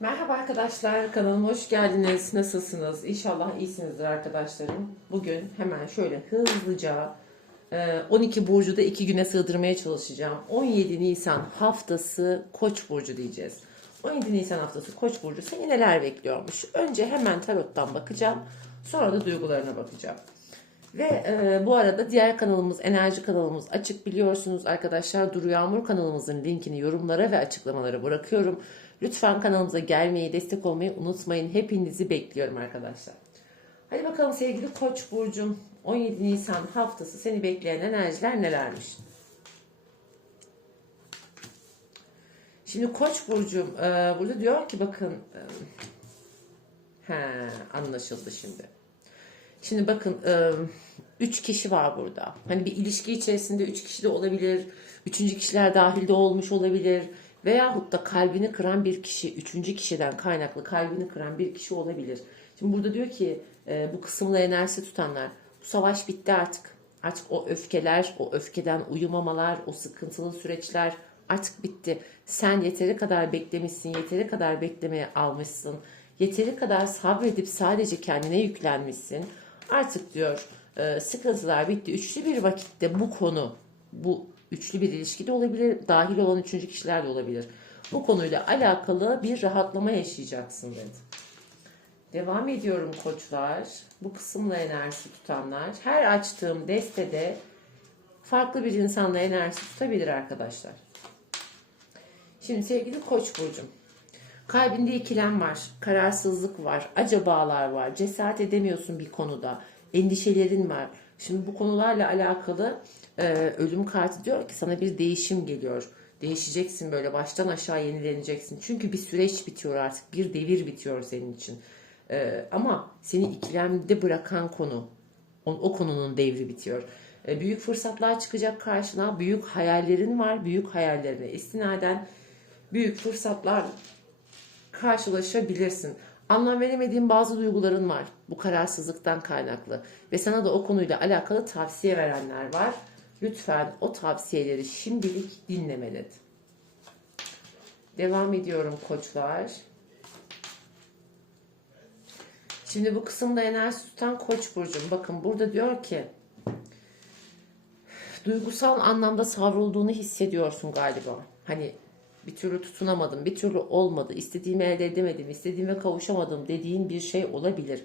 Merhaba arkadaşlar, kanalıma hoş geldiniz. Nasılsınız? İnşallah iyisinizdir arkadaşlarım. Bugün hemen şöyle hızlıca e, 12 burcu da 2 güne sığdırmaya çalışacağım. 17 Nisan haftası Koç burcu diyeceğiz. 17 Nisan haftası Koç burcu seni neler bekliyormuş? Önce hemen tarottan bakacağım. Sonra da duygularına bakacağım. Ve e, bu arada diğer kanalımız, enerji kanalımız açık biliyorsunuz arkadaşlar. Duru Yağmur kanalımızın linkini yorumlara ve açıklamalara bırakıyorum. Lütfen kanalımıza gelmeyi, destek olmayı unutmayın. Hepinizi bekliyorum arkadaşlar. Hadi bakalım sevgili Koç burcum. 17 Nisan haftası seni bekleyen enerjiler nelermiş? Şimdi Koç burcum e, burada diyor ki bakın e, he, anlaşıldı şimdi. Şimdi bakın e, üç kişi var burada. Hani bir ilişki içerisinde üç kişi de olabilir. Üçüncü kişiler dahilde olmuş olabilir. Veyahut da kalbini kıran bir kişi, üçüncü kişiden kaynaklı kalbini kıran bir kişi olabilir. Şimdi burada diyor ki e, bu kısımla enerjisi tutanlar bu savaş bitti artık. Artık o öfkeler, o öfkeden uyumamalar, o sıkıntılı süreçler artık bitti. Sen yeteri kadar beklemişsin, yeteri kadar beklemeye almışsın. Yeteri kadar sabredip sadece kendine yüklenmişsin. Artık diyor e, sıkıntılar bitti. Üçlü bir vakitte bu konu, bu üçlü bir ilişki de olabilir, dahil olan üçüncü kişiler de olabilir. Bu konuyla alakalı bir rahatlama yaşayacaksın dedi. Devam ediyorum koçlar. Bu kısımla enerjisi tutanlar. Her açtığım destede farklı bir insanla enerjisi tutabilir arkadaşlar. Şimdi sevgili koç burcum. Kalbinde ikilem var, kararsızlık var, acabalar var, cesaret edemiyorsun bir konuda, endişelerin var. Şimdi bu konularla alakalı e, ölüm kartı diyor ki sana bir değişim geliyor. Değişeceksin böyle baştan aşağı yenileneceksin. Çünkü bir süreç bitiyor artık, bir devir bitiyor senin için. E, ama seni ikilemde bırakan konu, o, o konunun devri bitiyor. E, büyük fırsatlar çıkacak karşına, büyük hayallerin var, büyük hayallerine istinaden büyük fırsatlar karşılaşabilirsin. Anlam veremediğin bazı duyguların var. Bu kararsızlıktan kaynaklı. Ve sana da o konuyla alakalı tavsiye verenler var. Lütfen o tavsiyeleri şimdilik dinleme. Devam ediyorum koçlar. Şimdi bu kısımda enerji tutan koç burcum. Bakın burada diyor ki duygusal anlamda savrulduğunu hissediyorsun galiba. Hani bir türlü tutunamadım, bir türlü olmadı, istediğimi elde edemedim, istediğime kavuşamadım dediğin bir şey olabilir.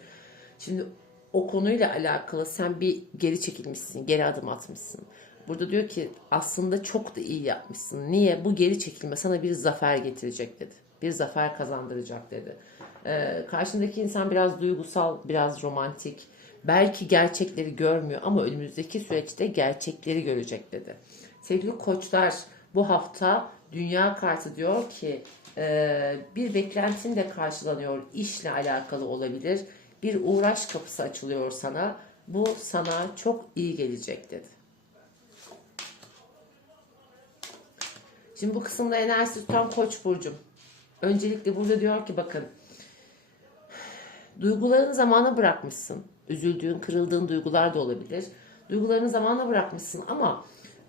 Şimdi o konuyla alakalı sen bir geri çekilmişsin, geri adım atmışsın. Burada diyor ki aslında çok da iyi yapmışsın. Niye? Bu geri çekilme sana bir zafer getirecek dedi. Bir zafer kazandıracak dedi. Ee, karşındaki insan biraz duygusal, biraz romantik. Belki gerçekleri görmüyor ama önümüzdeki süreçte gerçekleri görecek dedi. Sevgili koçlar bu hafta dünya kartı diyor ki e, bir beklentin de karşılanıyor. işle alakalı olabilir. Bir uğraş kapısı açılıyor sana. Bu sana çok iyi gelecek dedi. Şimdi bu kısımda enerjisi tutan koç burcum. Öncelikle burada diyor ki bakın duygularını zamana bırakmışsın. Üzüldüğün, kırıldığın duygular da olabilir. Duygularını zamana bırakmışsın ama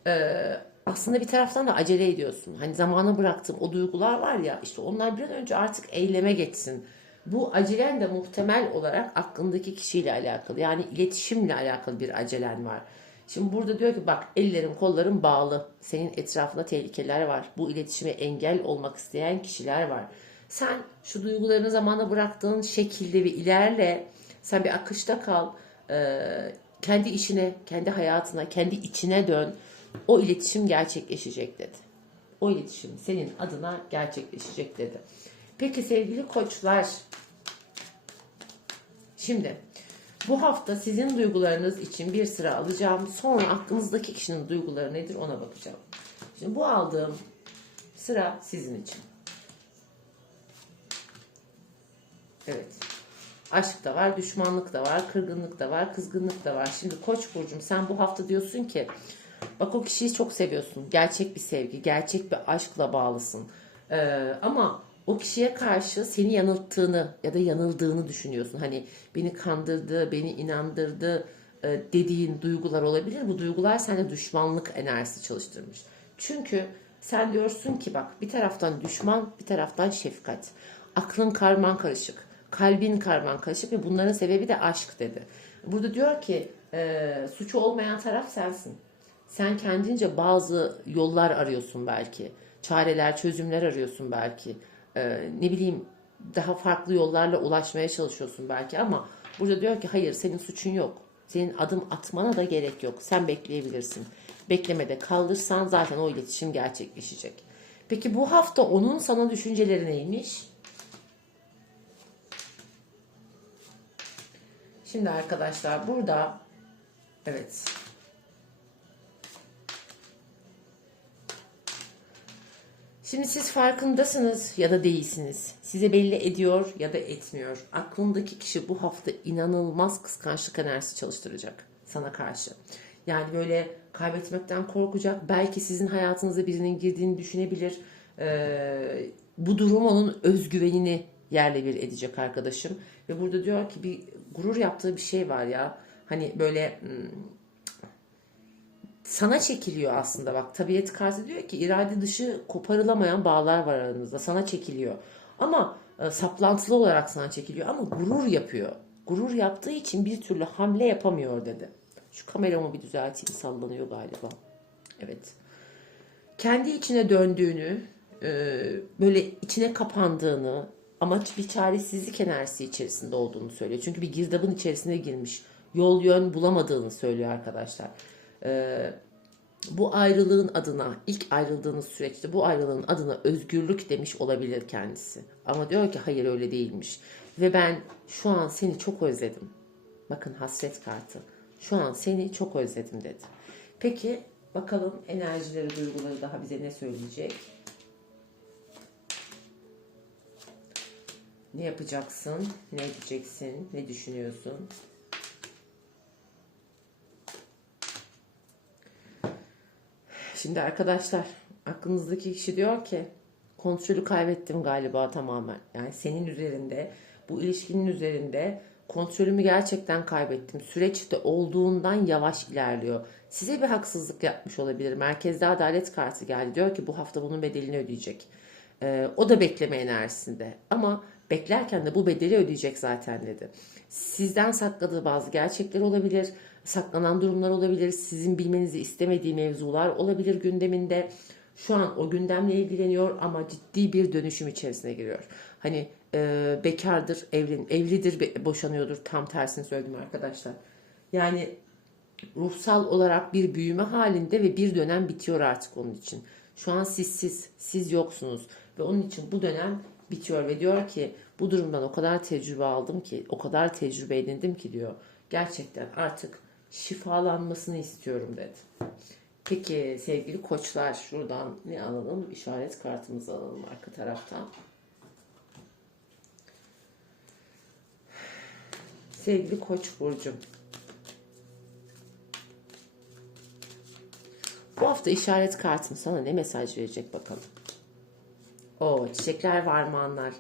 e, aslında bir taraftan da acele ediyorsun. Hani zamana bıraktığım o duygular var ya işte onlar bir an önce artık eyleme geçsin. Bu acelen de muhtemel olarak aklındaki kişiyle alakalı. Yani iletişimle alakalı bir acelen var. Şimdi burada diyor ki bak ellerin kolların bağlı. Senin etrafında tehlikeler var. Bu iletişime engel olmak isteyen kişiler var. Sen şu duygularını zamana bıraktığın şekilde bir ilerle. Sen bir akışta kal. Ee, kendi işine, kendi hayatına, kendi içine dön. O iletişim gerçekleşecek dedi. O iletişim senin adına gerçekleşecek dedi. Peki sevgili koçlar. Şimdi bu hafta sizin duygularınız için bir sıra alacağım. Sonra aklınızdaki kişinin duyguları nedir ona bakacağım. Şimdi bu aldığım sıra sizin için. Evet. Aşk da var, düşmanlık da var, kırgınlık da var, kızgınlık da var. Şimdi Koç burcum sen bu hafta diyorsun ki bak o kişiyi çok seviyorsun. Gerçek bir sevgi, gerçek bir aşkla bağlısın. Ee, ama o kişiye karşı seni yanılttığını ya da yanıldığını düşünüyorsun. Hani beni kandırdı, beni inandırdı e, dediğin duygular olabilir. Bu duygular sende düşmanlık enerjisi çalıştırmış. Çünkü sen diyorsun ki bak bir taraftan düşman, bir taraftan şefkat. Aklın karman karışık. Kalbin karman karışık ve bunların sebebi de aşk dedi. Burada diyor ki e, suçu olmayan taraf sensin. Sen kendince bazı yollar arıyorsun belki. Çareler, çözümler arıyorsun belki. E, ne bileyim daha farklı yollarla ulaşmaya çalışıyorsun belki ama burada diyor ki hayır senin suçun yok. Senin adım atmana da gerek yok. Sen bekleyebilirsin. Beklemede kaldırsan zaten o iletişim gerçekleşecek. Peki bu hafta onun sana düşünceleri neymiş? Şimdi arkadaşlar burada evet Şimdi siz farkındasınız ya da değilsiniz. Size belli ediyor ya da etmiyor. Aklındaki kişi bu hafta inanılmaz kıskançlık enerjisi çalıştıracak sana karşı. Yani böyle kaybetmekten korkacak. Belki sizin hayatınıza birinin girdiğini düşünebilir. Ee, bu durum onun özgüvenini yerle bir edecek arkadaşım. Ve burada diyor ki bir gurur yaptığı bir şey var ya. Hani böyle hmm, sana çekiliyor aslında. Bak tabiat kartı diyor ki irade dışı koparılamayan bağlar var aranızda. Sana çekiliyor. Ama e, saplantılı olarak sana çekiliyor. Ama gurur yapıyor. Gurur yaptığı için bir türlü hamle yapamıyor dedi. Şu kameramı bir düzelteyim. Sallanıyor galiba. Evet. Kendi içine döndüğünü e, böyle içine kapandığını ama bir çaresizlik enerjisi içerisinde olduğunu söylüyor. Çünkü bir girdabın içerisine girmiş. Yol yön bulamadığını söylüyor arkadaşlar bu ayrılığın adına ilk ayrıldığınız süreçte bu ayrılığın adına özgürlük demiş olabilir kendisi. Ama diyor ki hayır öyle değilmiş. Ve ben şu an seni çok özledim. Bakın hasret kartı. Şu an seni çok özledim dedi. Peki bakalım enerjileri, duyguları daha bize ne söyleyecek? Ne yapacaksın? Ne edeceksin? Ne düşünüyorsun? Şimdi arkadaşlar aklınızdaki kişi diyor ki kontrolü kaybettim galiba tamamen. Yani senin üzerinde bu ilişkinin üzerinde kontrolümü gerçekten kaybettim. Süreçte olduğundan yavaş ilerliyor. Size bir haksızlık yapmış olabilir. Merkezde adalet kartı geldi. Diyor ki bu hafta bunun bedelini ödeyecek. Ee, o da bekleme enerjisinde. Ama beklerken de bu bedeli ödeyecek zaten dedi. Sizden sakladığı bazı gerçekler olabilir saklanan durumlar olabilir. Sizin bilmenizi istemediği mevzular olabilir gündeminde. Şu an o gündemle ilgileniyor ama ciddi bir dönüşüm içerisine giriyor. Hani e, bekardır, evlen, evlidir, boşanıyordur. Tam tersini söyledim arkadaşlar. Yani ruhsal olarak bir büyüme halinde ve bir dönem bitiyor artık onun için. Şu an sizsiz, siz yoksunuz ve onun için bu dönem bitiyor ve diyor ki bu durumdan o kadar tecrübe aldım ki, o kadar tecrübe edindim ki diyor. Gerçekten artık şifalanmasını istiyorum dedi. Peki sevgili koçlar şuradan ne alalım? İşaret kartımızı alalım arka taraftan. Sevgili koç burcum. Bu hafta işaret kartım sana ne mesaj verecek bakalım. O çiçekler var mı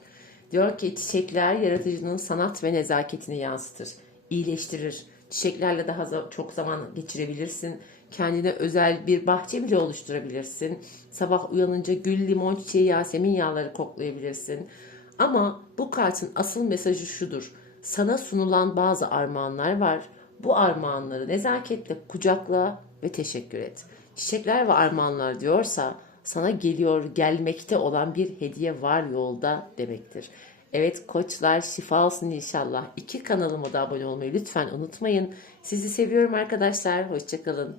Diyor ki çiçekler yaratıcının sanat ve nezaketini yansıtır. iyileştirir Çiçeklerle daha çok zaman geçirebilirsin. Kendine özel bir bahçe bile oluşturabilirsin. Sabah uyanınca gül, limon çiçeği, yasemin yağları koklayabilirsin. Ama bu kartın asıl mesajı şudur. Sana sunulan bazı armağanlar var. Bu armağanları nezaketle kucakla ve teşekkür et. Çiçekler ve armağanlar diyorsa sana geliyor gelmekte olan bir hediye var yolda demektir. Evet koçlar şifa olsun inşallah. İki kanalıma da abone olmayı lütfen unutmayın. Sizi seviyorum arkadaşlar. Hoşçakalın.